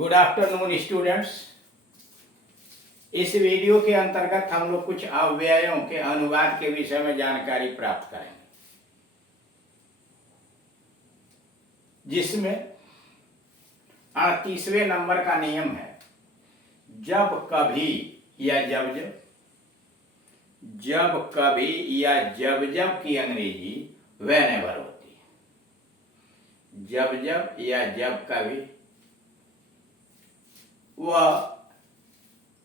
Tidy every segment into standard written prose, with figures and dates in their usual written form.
Good afternoon students. इस video के अंतर्गत हम लोग कुछ अव्ययों के अनुवाद के विषय में जानकारी प्राप्त करेंगे, जिसमें 38वें नंबर का नियम है जब कभी या जब जब। जब कभी या जब जब की अंग्रेजी व्हेनेवर होती है। जब जब या जब कभी, वह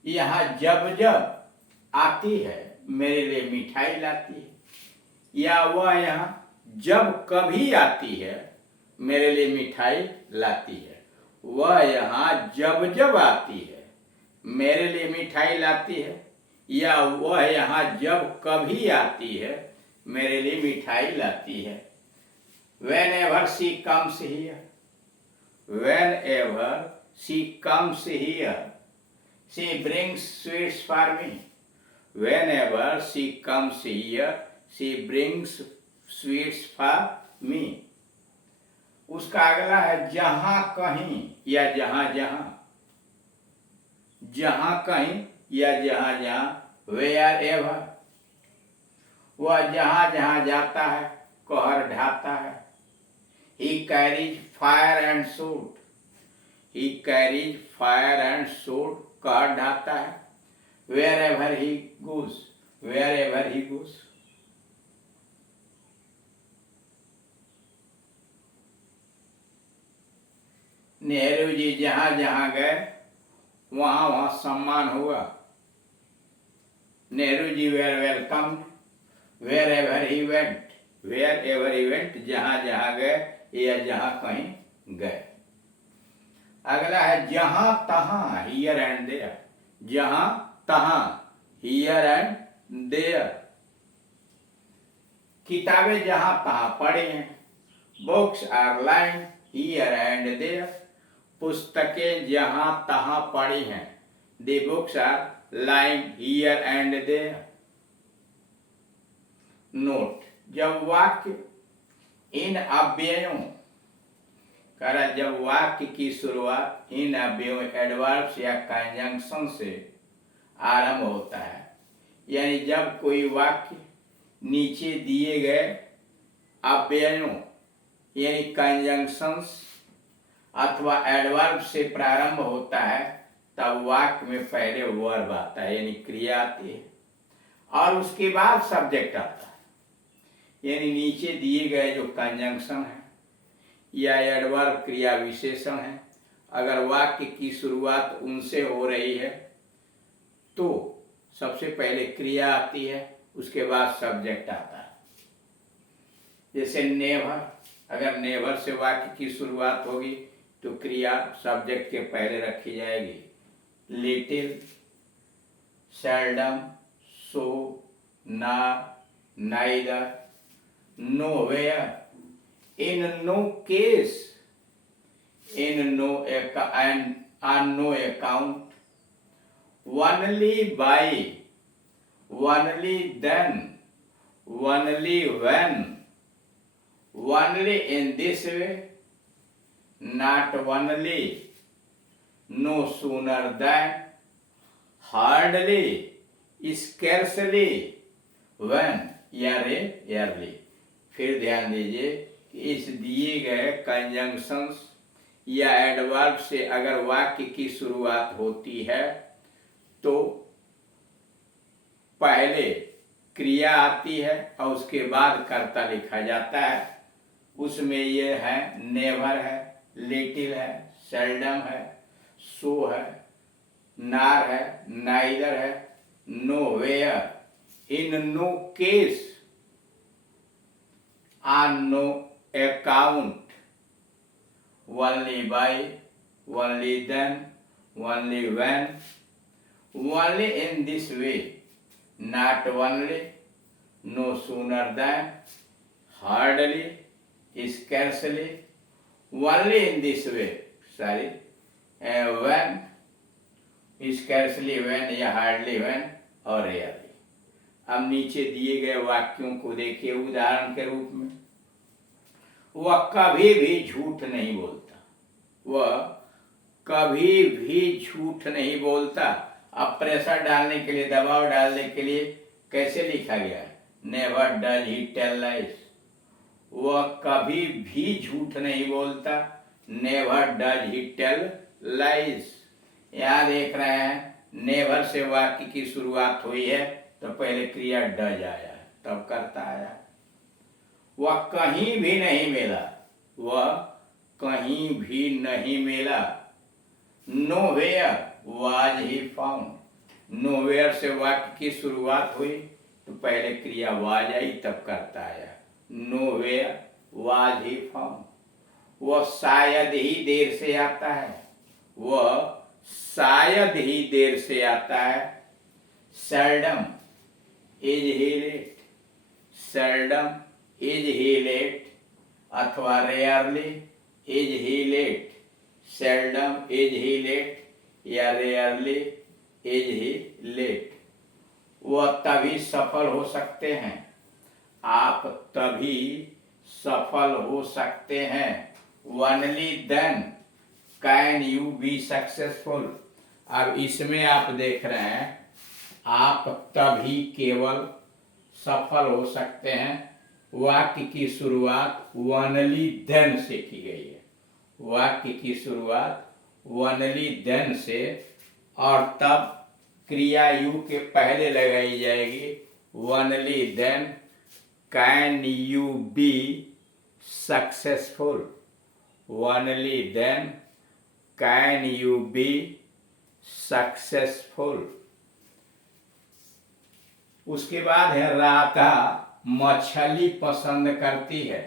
यहाँ जब जब आती है मेरे लिए मिठाई लाती है, या वह यहाँ जब कभी आती है मेरे लिए मिठाई लाती है। वह यहाँ जब जब आती है मेरे लिए मिठाई लाती है, या वह यहाँ जब कभी आती है मेरे लिए मिठाई लाती है। Whenever she comes here, whenever she comes here, she brings sweets for me. Whenever she comes here, she brings sweets for me. उसका अगला है जहां कहीं या जहां जहां। जहां कहीं या जहां जहां, wherever। वह जहां जहां जाता है कहर ढाता है। He carries fire and sword. He carries fire and sword, कहर ढाता है। Wherever he goes, wherever he goes। Nehru ji जहां जहां गए वहां वहां सम्मान हुआ। Nehru ji were welcomed wherever he went, wherever he went, जहां जहां गए या जहां कहीं गए। अगला है जहां तहां, हियर एंड देयर। जहां तहां, हियर एंड देयर। किताबें जहां तहां पढ़ी हैं। Books are lying here and there. पुस्तकें जहां तहां पढ़ी हैं। The books are lying here and there. Note, जब वाक्य इन अव्ययों करा, जब वाक्य की शुरुआत इन अव्ययों एडवर्ब्स या कंजंक्शन से आरंभ होता है, यानी जब कोई वाक्य नीचे दिए गए अव्ययों यानी कंजंक्शंस अथवा एडवर्ब से प्रारंभ होता है, तब वाक्य में पहले वर्ब आता है यानी क्रिया आती है, और उसके बाद सब्जेक्ट आता है। यानी नीचे दिए गए जो कंजंक्शन है या एडवर्ब क्रिया विशेषण है, अगर वाक्य की शुरुआत उनसे हो रही है तो सबसे पहले क्रिया आती है, उसके बाद सब्जेक्ट आता है। जैसे नेवर, अगर नेवर से वाक्य की शुरुआत होगी तो क्रिया सब्जेक्ट के पहले रखी जाएगी। Little, seldom, so, not, neither, nowhere, in no case, in no and on no account, only by, only then, only when, only in this way, not only, no sooner than, hardly, scarcely, when, या rarely। फिर ध्यान दीजिए कि इस दिए गए conjunctions या adverb से अगर वाक्य की शुरुआत होती है तो पहले क्रिया आती है और उसके बाद कर्ता लिखा जाता है। उसमें ये है नेवर है, लिटिल है, सेल्डम है, सो है, नार है, नाइदर है, nowhere, in no case, on no account, only by, only then, only when, only in this way, not only, no sooner than, hardly, scarcely, only in this way, sorry, when, scarcely when या hardly when और rarely। अब नीचे दिए गए वाक्यों को देखिए उदाहरण के रूप में। वह कभी भी झूठ नहीं बोलता। वह कभी भी झूठ नहीं बोलता। अब प्रेशर डालने के लिए, दबाव डालने के लिए कैसे लिखा गया है? Never does he tell lies. वह कभी भी झूठ नहीं बोलता। Never does he tell lies. यहाँ देख रहे हैं नेवर से वाक्य की शुरुआत हुई है तो पहले क्रिया डज आया, तब करता आया। वह कहीं भी नहीं मिला। वह कहीं भी नहीं मिला। Nowhere was he found. Nowhere से वाक्य की शुरुआत हुई तो पहले क्रिया वाज आई, तब करता आया। Nowhere was he found. वह शायद ही देर से आता है। वह शायद ही देर से आता है। Seldom is he late. Seldom is he late अथवा rarely is he late. Seldom is he late या रेयरली इज ही लेट। वह तभी सफल हो सकते हैं। आप तभी सफल हो सकते हैं। Only then can you be successful. अब इसमें आप देख रहे हैं आप तभी केवल सफल हो सकते हैं। वाक्य की शुरुआत ओनली देन से की गई है। वाक्य की शुरुआत ओनली देन से और तब क्रिया यू के पहले लगाई जाएगी। Only then can you be successful. Only then can you be successful. उसके बाद है राधा मछली पसंद करती है।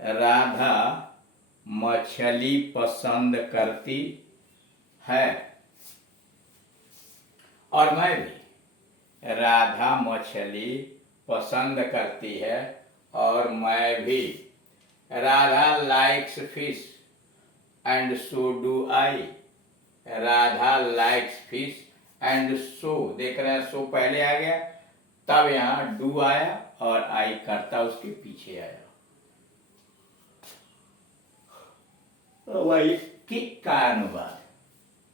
राधा मछली पसंद करती है। और मैं भी। राधा मछली पसंद करती है और मैं भी। Radha likes fish and so do I. Radha likes fish and so, देख रहे हैं सो पहले आ गया, तब यहां डू आया और आई करता उसके पीछे आया। वही किक का अनुवाद।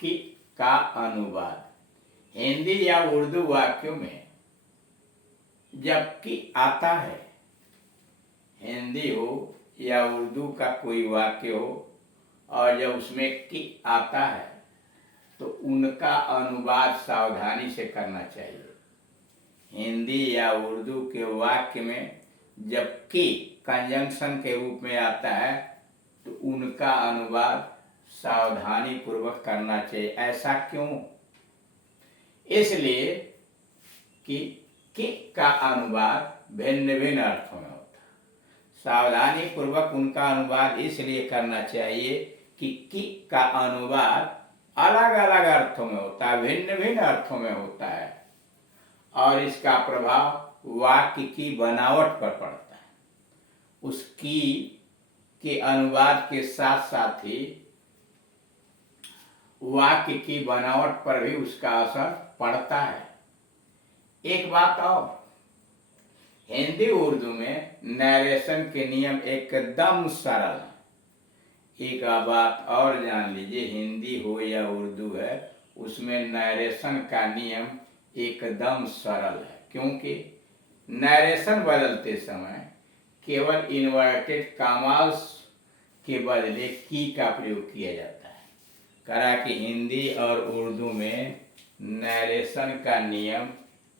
किक का अनुवाद हिंदी या उर्दू वाक्यों में जब कि आता है, हिंदी हो या उर्दू का कोई वाक्य हो और जब उसमें कि आता है तो उनका अनुवाद सावधानी से करना चाहिए। हिंदी या उर्दू के वाक्य में जब कि कंजंक्शन के रूप में आता है तो उनका अनुवाद सावधानी पूर्वक करना चाहिए। ऐसा क्यों? इसलिए कि का अनुवाद भिन्न भिन्न अर्थों में होता है। सावधानी पूर्वक उनका अनुवाद इसलिए करना चाहिए कि का अनुवाद अलग अलग अर्थों में होता है, भिन्न भिन्न अर्थों में होता है और इसका प्रभाव वाक्य की बनावट पर पड़ता है। उसकी के अनुवाद के साथ साथ ही वाक्य की बनावट पर भी उसका असर पड़ता है। एक बात और, हिंदी उर्दू में नरेशन के नियम एकदम सरल है। एक बात और जान लीजिए, हिंदी हो या उर्दू है उसमें नरेशन का नियम एकदम सरल है, क्योंकि नरेशन बदलते समय केवल इन्वर्टेड कामास के बदले की का प्रयोग किया जाता है। करा कि हिंदी और उर्दू में नरेशन का नियम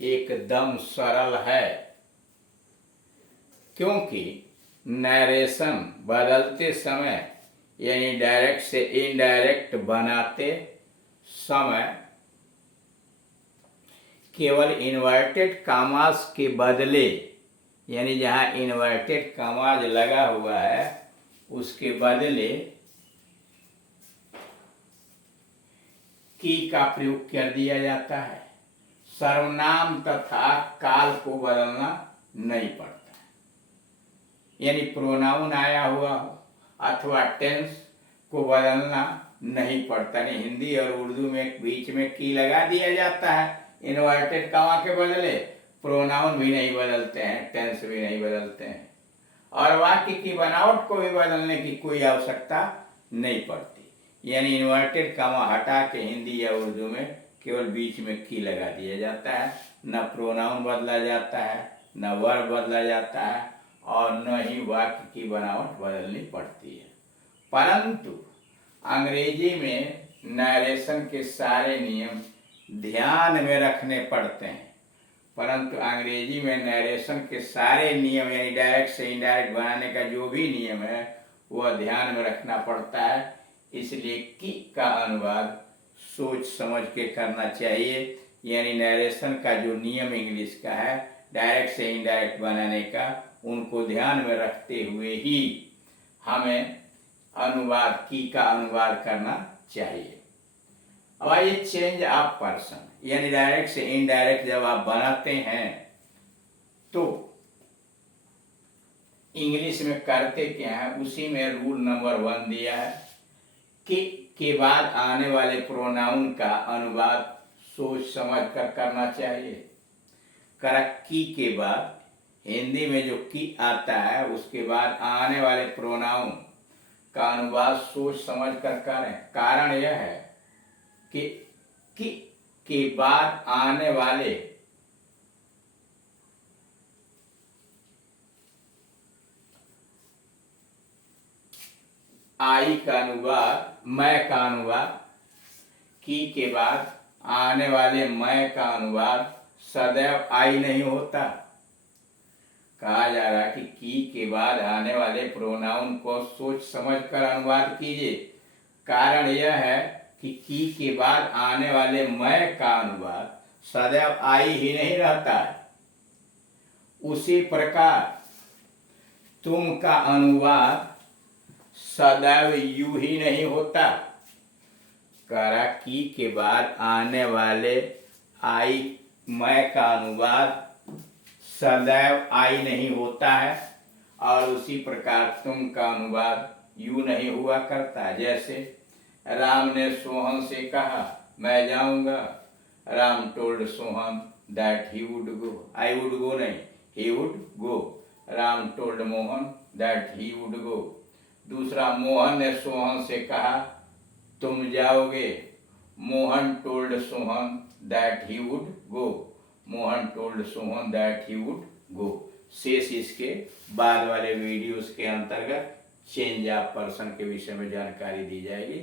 एकदम सरल है, क्योंकि नरेशन बदलते समय यानी डायरेक्ट से इनडायरेक्ट बनाते समय केवल इन्वर्टेड कामास के बदले, यानी जहां इन्वर्टेड कामाज लगा हुआ है उसके बदले की का प्रयोग कर दिया जाता है। सर्वनाम तथा काल को बदलना नहीं पड़ता, यानी प्रोनाउन आया हुआ हो अथवा टेंस को बदलना नहीं पड़ता। नहीं, हिंदी और उर्दू में बीच में की लगा दिया जाता है इन्वर्टेड कामा के बदले, प्रोनाउन भी नहीं बदलते हैं, टेंस भी नहीं बदलते हैं और वाक्य की बनावट को भी बदलने की कोई आवश्यकता नहीं पड़ती। यानी इन्वर्टेड कामा हटा के हिंदी या उर्दू में केवल बीच में की लगा दिया जाता है। न प्रोनाउन बदला जाता है, न वर्ब बदला जाता है, और न ही वाक्य की बनावट बदलनी पड़ती है। परंतु अंग्रेजी में नरेशन के सारे नियम ध्यान में रखने पड़ते हैं। परंतु अंग्रेजी में नरेशन के सारे नियम यानी डायरेक्ट से इनडायरेक्ट बनाने का जो भी नियम है वह ध्यान में रखना पड़ता है। इसलिए की का अनुवाद सोच समझ के करना चाहिए। यानी नरेशन का जो नियम इंग्लिश का है डायरेक्ट से इनडायरेक्ट बनाने का, उनको ध्यान में रखते हुए ही हमें अनुवाद की का अनुवाद करना चाहिए। अब आइए चेंज ऑफ पर्सन, यानी डायरेक्ट से इनडायरेक्ट जब आप बनाते हैं तो इंग्लिश में करते क्या है, उसी में रूल नंबर 1 दिया है कि के बाद आने वाले प्रोनाउन का अनुवाद सोच समझ कर करना चाहिए। की के बाद हिंदी में जो की आता है उसके बाद आने वाले प्रोनाउन का अनुवाद सोच समझ कर करें। कारण यह है कि के बाद आने वाले आई का अनुवाद, मैं का अनुवाद, की के बाद आने वाले मैं का अनुवाद सदैव आई नहीं होता। कहा जा रहा है कि की के बाद आने वाले प्रोनाउन को सोच समझ कर अनुवाद कीजिए। कारण यह है कि की के बाद आने वाले मैं का अनुवाद सदैव आई ही नहीं रहता है। उसी प्रकार तुम का अनुवाद सदैव यू ही नहीं होता। करा की के बाद आने वाले आई मैं का अनुवाद सदैव आई नहीं होता है, और उसी प्रकार तुम का अनुवाद यू नहीं हुआ करता। जैसे राम ने सोहन से कहा मैं जाऊंगा। Ram told Sohan that he would go. I would go नहीं, he would go. Ram told Mohan that he would go. दूसरा, मोहन ने सोहन से कहा तुम जाओगे। Mohan told Sohan that he would go. Mohan told Sohan that he would go. शेष इसके बाद वाले वीडियोस के अंतर्गत चेंज ऑफ पर्सन के विषय में जानकारी दी जाएगी।